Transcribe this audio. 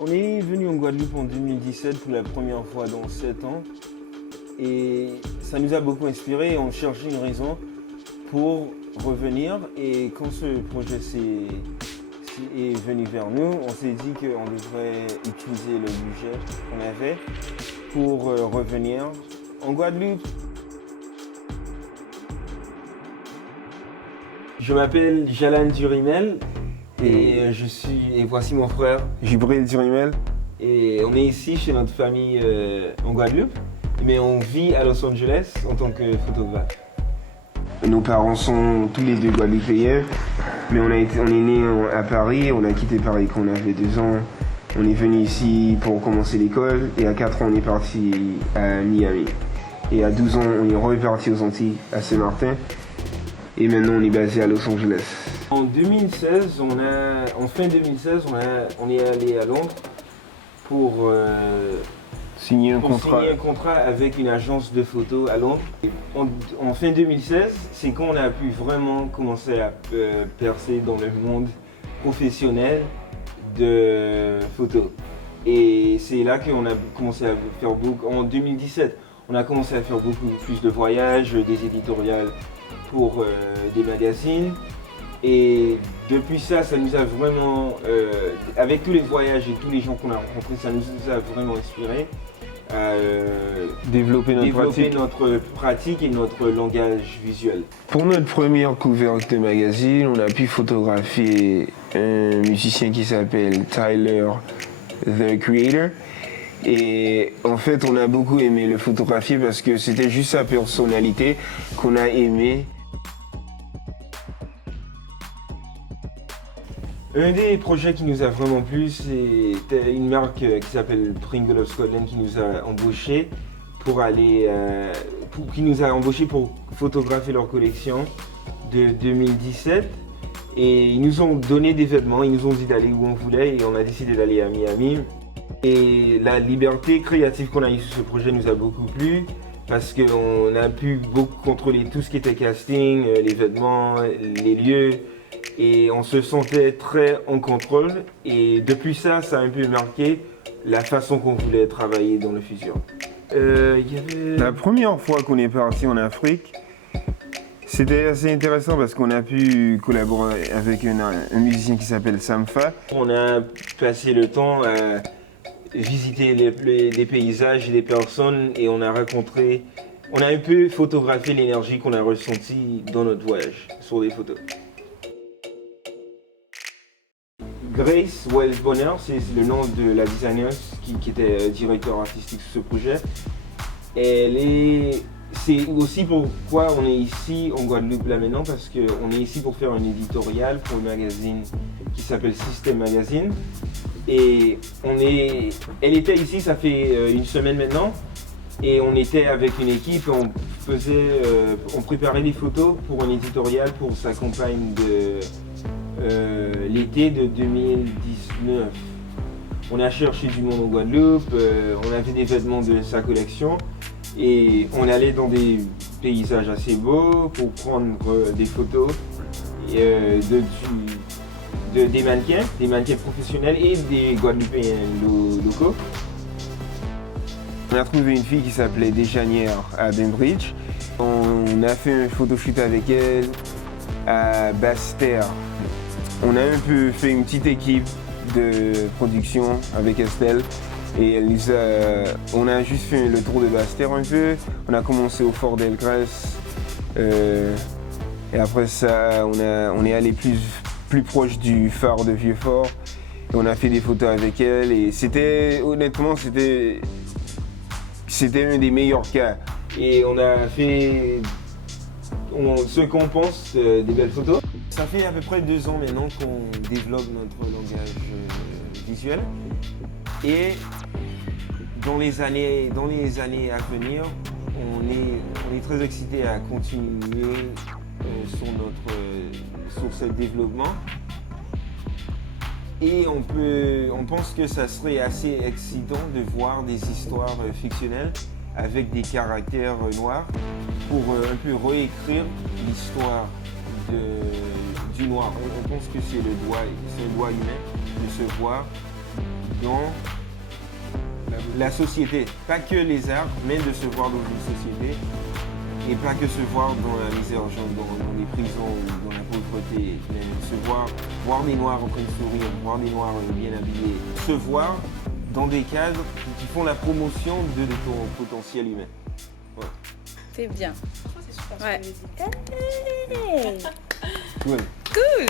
On est venu en Guadeloupe en 2017 pour la première fois dans 7 ans et ça nous a beaucoup inspiré. On cherchait une raison pour revenir et quand ce projet est venu vers nous, on s'est dit qu'on devrait utiliser le budget qu'on avait pour revenir en Guadeloupe. Je m'appelle Jalan Durimel et voici mon frère Jibril Durimel. Et on est ici chez notre famille en Guadeloupe, mais on vit à Los Angeles en tant que photographe. Nos parents sont tous les deux guadeloupéens, mais on est né à Paris, on a quitté Paris quand on avait 2 ans. On est venu ici pour commencer l'école et à 4 ans on est parti à Miami. Et à 12 ans on est reparti aux Antilles, à Saint-Martin. Et maintenant on est basé à Los Angeles. En 2016, en fin 2016, on est allé à Londres pour signer un contrat avec une agence de photos à Londres. En fin 2016, c'est quand on a pu vraiment commencer à percer dans le monde professionnel de photos. Et c'est là qu'on a commencé à faire beaucoup. En 2017, on a commencé à faire beaucoup plus de voyages, des éditoriales pour des magazines. Et depuis ça nous a vraiment, avec tous les voyages et tous les gens qu'on a rencontrés, ça nous a vraiment inspiré à développer notre pratique et notre langage visuel. Pour notre première couverture de magazine, on a pu photographier un musicien qui s'appelle Tyler, The Creator. Et en fait, on a beaucoup aimé le photographier parce que c'était juste sa personnalité qu'on a aimé. Un des projets qui nous a vraiment plu, c'était une marque qui s'appelle Pringle of Scotland qui nous a embauchés pour photographier leur collection de 2017. Et ils nous ont donné des vêtements, ils nous ont dit d'aller où on voulait et on a décidé d'aller à Miami. Et la liberté créative qu'on a eue sur ce projet nous a beaucoup plu parce qu'on a pu beaucoup contrôler tout ce qui était casting, les vêtements, les lieux. Et on se sentait très en contrôle et depuis ça a un peu marqué la façon qu'on voulait travailler dans le futur. La première fois qu'on est parti en Afrique, c'était assez intéressant parce qu'on a pu collaborer avec un musicien qui s'appelle Samfa. On a passé le temps à visiter les paysages et les personnes et on a un peu photographié l'énergie qu'on a ressentie dans notre voyage sur des photos. Grace Wells Bonner, c'est le nom de la designer qui était directeur artistique sur ce projet. C'est aussi pourquoi on est ici en Guadeloupe là maintenant, parce qu'on est ici pour faire un éditorial pour un magazine qui s'appelle System Magazine. Et elle était ici, ça fait 1 semaine maintenant, et on était avec une équipe, on préparait des photos pour un éditorial pour sa campagne de l'été de 2019. On a cherché du monde en Guadeloupe, on avait des vêtements de sa collection et on allait dans des paysages assez beaux pour prendre des photos des mannequins professionnels et des Guadeloupéens locaux. On a trouvé une fille qui s'appelait Déjanière à Bainbridge. On a fait un photoshoot avec elle à Basse-Terre. On a un peu fait une petite équipe de production avec Estelle et on a juste fait le tour de Basse-Terre un peu. On a commencé au Fort d'Elgrès et après ça on est allé plus proche du phare de Vieux-Fort et on a fait des photos avec elle et honnêtement c'était un des meilleurs cas. Et on a fait ce qu'on pense des belles photos. Ça fait à peu près 2 ans maintenant qu'on développe notre langage visuel et dans les années à venir, on est très excité à continuer sur ce développement et on pense que ça serait assez excitant de voir des histoires fictionnelles avec des caractères noirs pour un peu réécrire l'histoire du noir. On pense que c'est le doigt humain de se voir dans la société. Pas que les arts, mais de se voir dans une société. Et pas que se voir dans la misère, genre dans les prisons ou dans la pauvreté, mais se voir des Noirs en train de sourire, voir des Noirs bien habillés, se voir dans des cadres qui font la promotion de ton potentiel humain. Ouais. C'est bien. Franchement, c'est super ce Ouais. que vous dites. Hey. Cool. Cool.